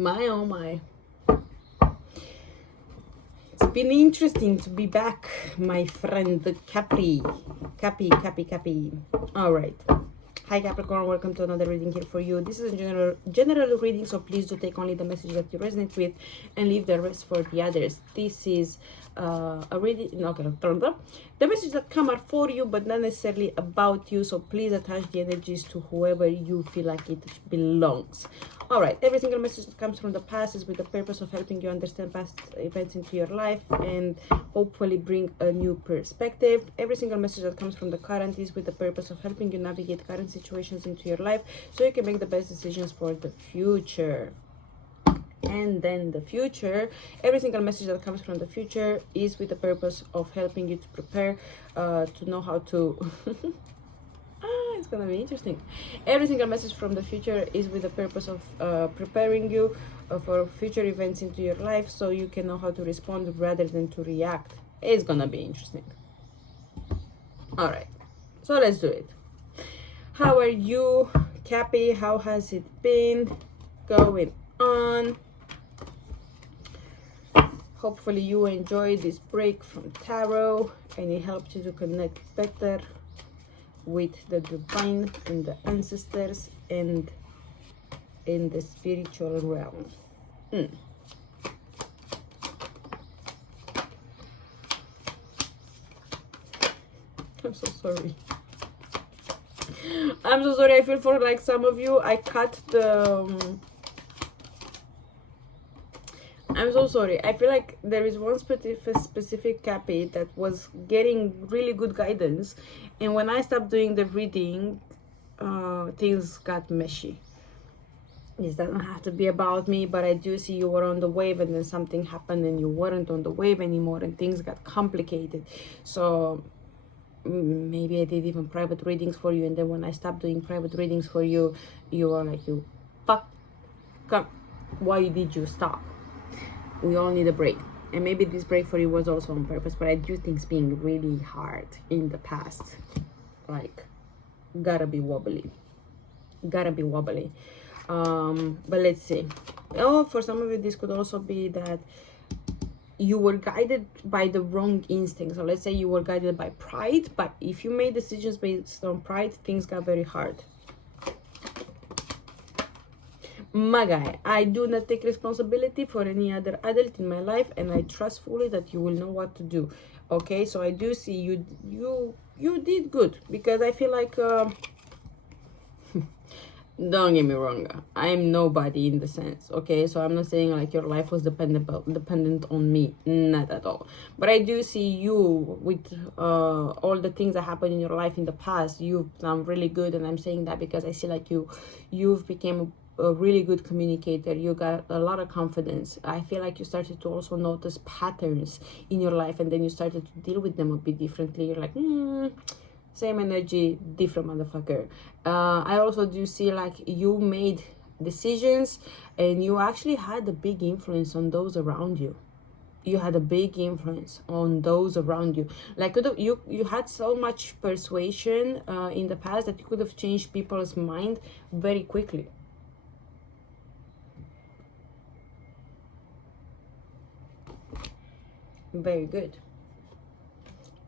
My oh my. It's been interesting to be back, my friend Capri. Cappy. All right. Hi Capricorn, welcome to another reading here for you. This is a general reading, so please do take only the message that you resonate with and leave the rest for the others. This is a reading, okay, the message that come are for you, but not necessarily about you, so please attach the energies to whoever you feel like it belongs. All right, every single message that comes from the past is with the purpose of helping you understand past events into your life and hopefully bring a new perspective. Every single message that comes from the current is with the purpose of helping you navigate current situations into your life so you can make the best decisions for the future. And then the future, every single message that comes from the future is with the purpose of helping you to prepare, to know how to it's gonna be interesting. Every single message from the future is with the purpose of preparing you for future events into your life so you can know how to respond rather than to react. It's gonna be interesting. All right, so let's do it. How are you, Cappy? How has it been going on? Hopefully you enjoyed this break from tarot and it helped you to connect better with the divine and the ancestors and in the spiritual realm. I'm so sorry. I'm so sorry. I feel for like some of you I cut the I'm so sorry. I feel like there is one specific Cappy that was getting really good guidance, and when I stopped doing the reading, things got meshy. This doesn't have to be about me, but I do see you were on the wave and then something happened and you weren't on the wave anymore and things got complicated. So maybe I did even private readings for you, and then when I stopped doing private readings for you, you were like, you fuck, why did you stop? We all need a break, and maybe this break for you was also on purpose, but I do think it's being really hard in the past. Like, gotta be wobbly. But let's see. Oh, for some of you this could also be that you were guided by the wrong instinct. So let's say you were guided by pride, but if you made decisions based on pride, things got very hard. My guy, I do not take responsibility for any other adult in my life, and I trust fully that you will know what to do. Okay, so I do see you did good, because I feel like don't get me wrong, I'm nobody in the sense, okay? So I'm not saying like your life was dependent on me, not at all. But I do see you with all the things that happened in your life in the past. You've done really good, and I'm saying that because I see like you've become a really good communicator. You got a lot of confidence. I feel like you started to also notice patterns in your life, and then you started to deal with them a bit differently. You're like, same energy, different motherfucker. I also do see like you made decisions and you actually had a big influence on those around you. You had a big influence on those around you. Like you had so much persuasion in the past that you could have changed people's mind very quickly. Very good.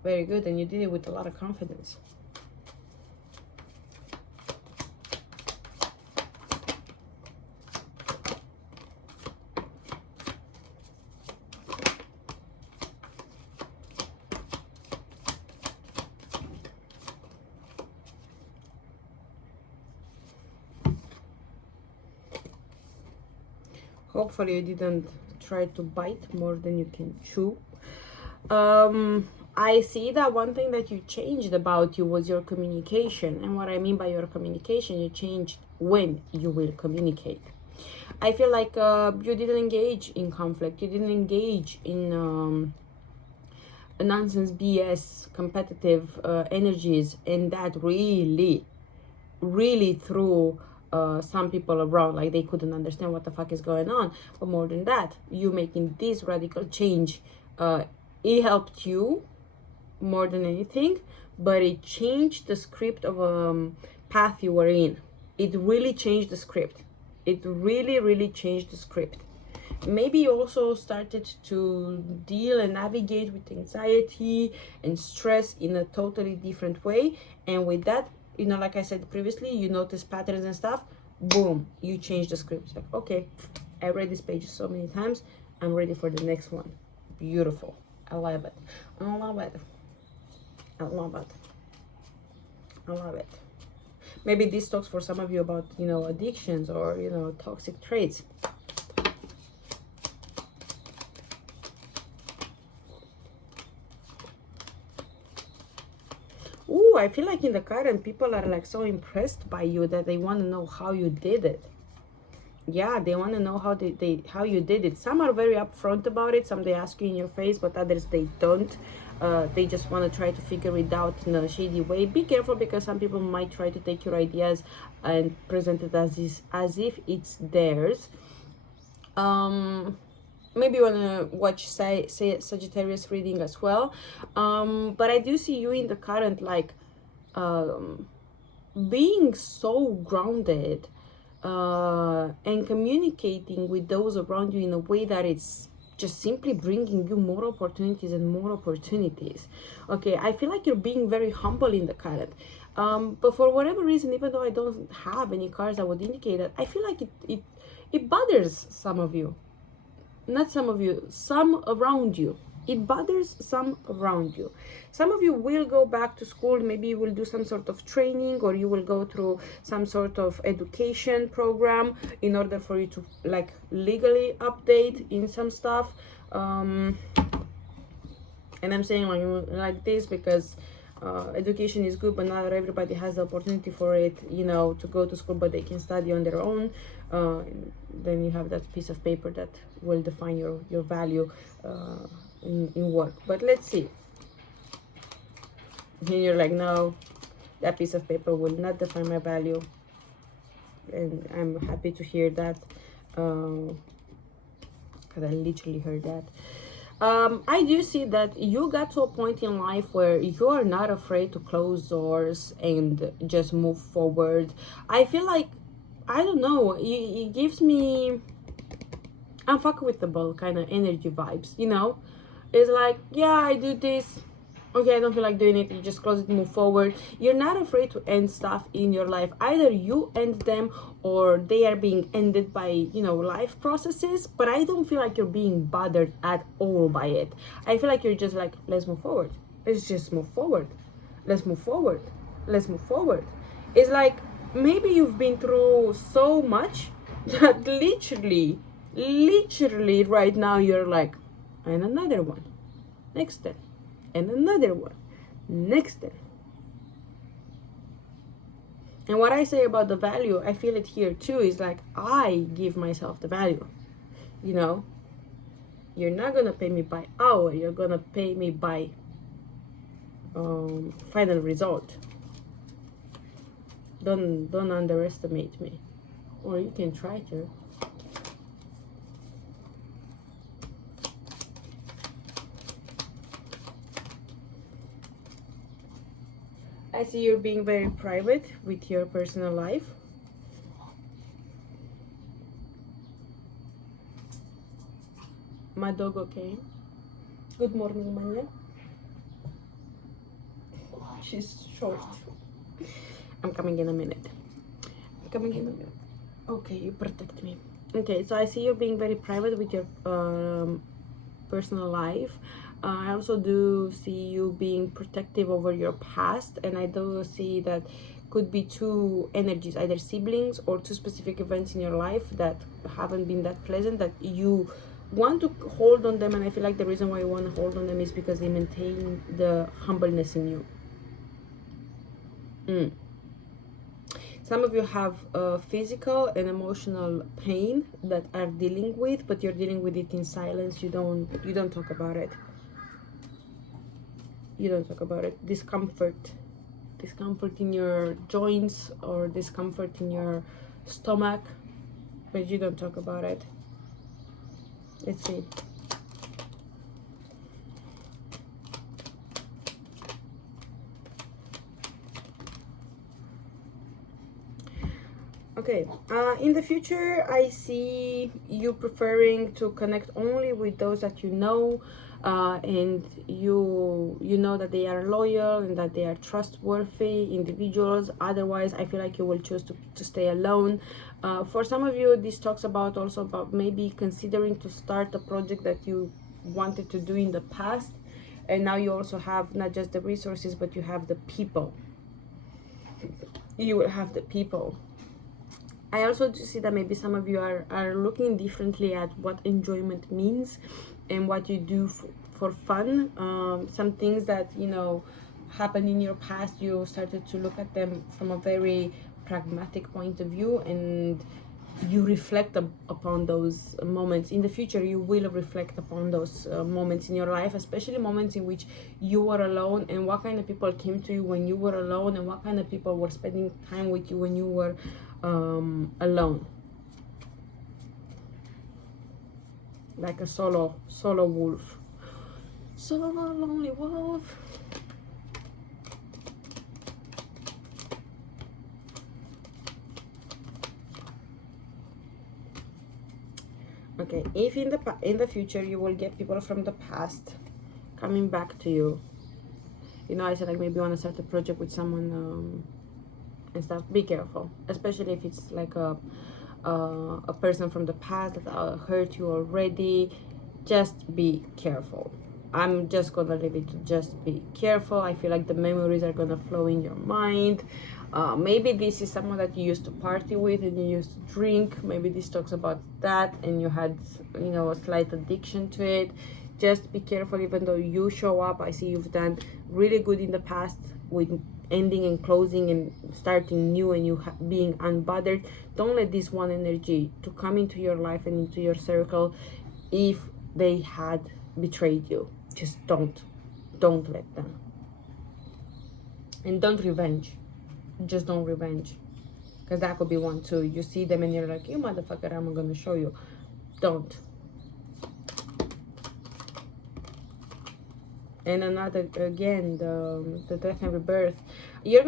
Very good, and you did it with a lot of confidence. Hopefully you didn't try to bite more than you can chew. I see that one thing that you changed about you was your communication. And what I mean by your communication, you changed when you will communicate. I feel like you didn't engage in conflict. You didn't engage in nonsense, BS, competitive energies. And that really threw some people around. Like they couldn't understand what the fuck is going on. But more than that, you making this radical change, it helped you more than anything, but it changed the script of path you were in. It really changed the script. It really, really changed the script. Maybe you also started to deal and navigate with anxiety and stress in a totally different way. And with that, you know, like I said previously, you notice patterns and stuff. Boom, you change the script. It's like, okay, I read this page so many times, I'm ready for the next one. Beautiful. I love it. I love it. I love it. I love it. Maybe this talks for some of you about, you know, addictions or, you know, toxic traits. Ooh, I feel like in the current, people are like so impressed by you that they want to know how you did it. Yeah, they want to know how you did it. Some are very upfront about it. Some they ask you in your face, but others they don't. They just want to try to figure it out in a shady way. Be careful, because some people might try to take your ideas and present it as if it's theirs. Maybe you want to watch say Sagittarius reading as well. But I do see you in the current, like being so grounded and communicating with those around you in a way that it's just simply bringing you more opportunities and more opportunities. Okay, I feel like you're being very humble in the current. But for whatever reason, even though I don't have any cards that would indicate that, I feel like it bothers some of you. Not some of you, some around you. It bothers some around you. Some of you will go back to school. Maybe you will do some sort of training, or you will go through some sort of education program in order for you to like legally update in some stuff. And I'm saying like this because education is good, but not everybody has the opportunity for it, you know, to go to school, but they can study on their own. Then you have that piece of paper that will define your value in work. But let's see. And you're like, no, that piece of paper will not define my value. And I'm happy to hear that, because I literally heard that. I do see that you got to a point in life where you are not afraid to close doors and just move forward. I feel like, I don't know, it gives me unfuckwithable kind of energy vibes, you know? It's like, yeah, I do this. Okay, I don't feel like doing it. You just close it, move forward. You're not afraid to end stuff in your life. Either you end them, or they are being ended by, you know, life processes. But I don't feel like you're being bothered at all by it. I feel like you're just like, let's move forward. Let's just move forward. Let's move forward. Let's move forward. It's like, maybe you've been through so much that literally right now you're like, and another one. Next step. And another one, next step. And what I say about the value, I feel it here too, is like, I give myself the value, you know. You're not gonna pay me by hour, you're gonna pay me by final result. Don't underestimate me, or you can try to. I see you're being very private with your personal life. My dog okay? Good morning, Manya. She's short. I'm coming in a minute. I'm coming in a minute. Okay, you protect me. Okay, so I see you're being very private with your personal life. I also do see you being protective over your past, and I do see that could be two energies, either siblings or two specific events in your life that haven't been that pleasant, that you want to hold on them. And I feel like the reason why you want to hold on them is because they maintain the humbleness in you. Some of you have physical and emotional pain that are dealing with, but you're dealing with it in silence. You don't talk about it. You don't talk about it. Discomfort in your joints, or discomfort in your stomach, but you don't talk about it. Let's see. Okay, in the future, I see you preferring to connect only with those that you know, and you know that they are loyal and that they are trustworthy individuals. Otherwise, I feel like you will choose to stay alone. For some of you, this talks about also about maybe considering to start a project that you wanted to do in the past, and now you also have not just the resources, but you have the people. You will have the people. I also do see that maybe some of you are looking differently at what enjoyment means and what you do for fun. Some things that, you know, happened in your past, you started to look at them from a very pragmatic point of view, and you reflect upon those moments. In the future, you will reflect upon those moments in your life, especially moments in which you were alone, and what kind of people came to you when you were alone, and what kind of people were spending time with you when you were alone, like a solo wolf, solo lonely wolf. Okay, if in the future you will get people from the past coming back to you, you know, I said like maybe you want to start a project with someone and stuff. Be careful, especially if it's like a person from the past that hurt you already. Just be careful. I'm just gonna leave it to just be careful. I feel like the memories are gonna flow in your mind. Maybe this is someone that you used to party with and you used to drink. Maybe this talks about that and you had, you know, a slight addiction to it. Just be careful. Even though you show up, I see you've done really good in the past with ending and closing and starting new, and you being unbothered. Don't let this one energy to come into your life and into your circle if they had betrayed you. Just don't let them. And don't revenge. Just don't revenge, because that could be one too. You see them and you're like, you motherfucker, I'm gonna show you. Don't. And another, again, the death and rebirth. You're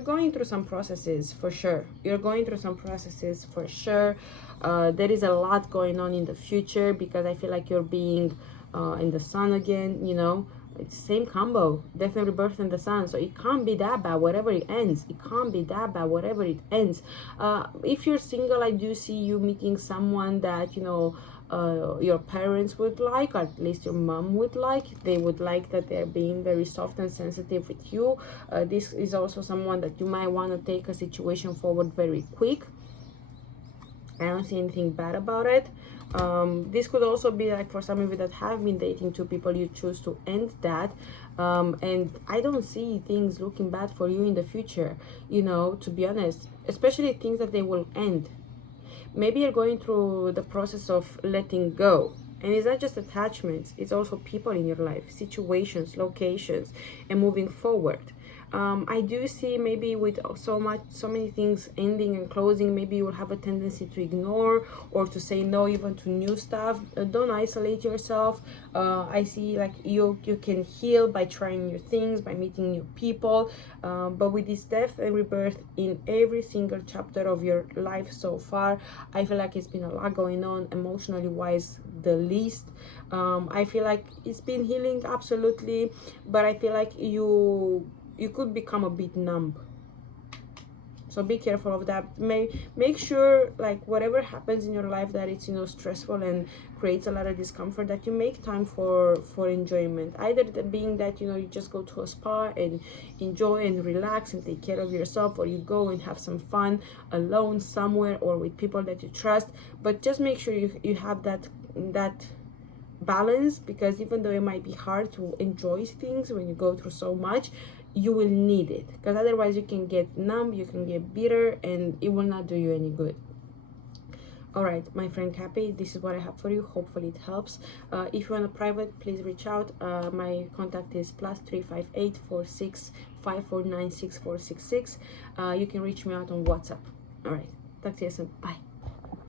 going through some processes for sure. You're going through some processes for sure. There is a lot going on in the future, because I feel like you're being in the sun again, you know. It's the same combo, death and rebirth in the sun. So it can't be that bad, whatever it ends. It can't be that bad, whatever it ends. If you're single, I do see you meeting someone that, you know, your parents would like, or at least your mom would like. They would like that they're being very soft and sensitive with you. This is also someone that you might want to take a situation forward very quick. I don't see anything bad about it. This could also be like for some of you that have been dating two people, you choose to end that. And I don't see things looking bad for you in the future, you know, to be honest, especially things that they will end. Maybe you're going through the process of letting go. And it's not just attachments, it's also people in your life, situations, locations, and moving forward. I do see maybe with so many things ending and closing, maybe you will have a tendency to ignore or to say no even to new stuff. Don't isolate yourself. I see like you can heal by trying new things, by meeting new people. But with this death and rebirth in every single chapter of your life so far, I feel like it's been a lot going on emotionally wise, the least. I feel like it's been healing, absolutely, but I feel like you could become a bit numb. So be careful of that. Make sure, like, whatever happens in your life that it's, you know, stressful and creates a lot of discomfort, that you make time for enjoyment. Either being that, you know, you just go to a spa and enjoy and relax and take care of yourself, or you go and have some fun alone somewhere or with people that you trust. But just make sure you have that balance, because even though it might be hard to enjoy things when you go through so much, you will need it, because otherwise you can get numb, you can get bitter, and it will not do you any good. All right, my friend Cappy, this is what I have for you. Hopefully it helps. If you want a private, please reach out. My contact is +358 46 5496 466. You can reach me out on WhatsApp. All right, talk to you soon. Bye.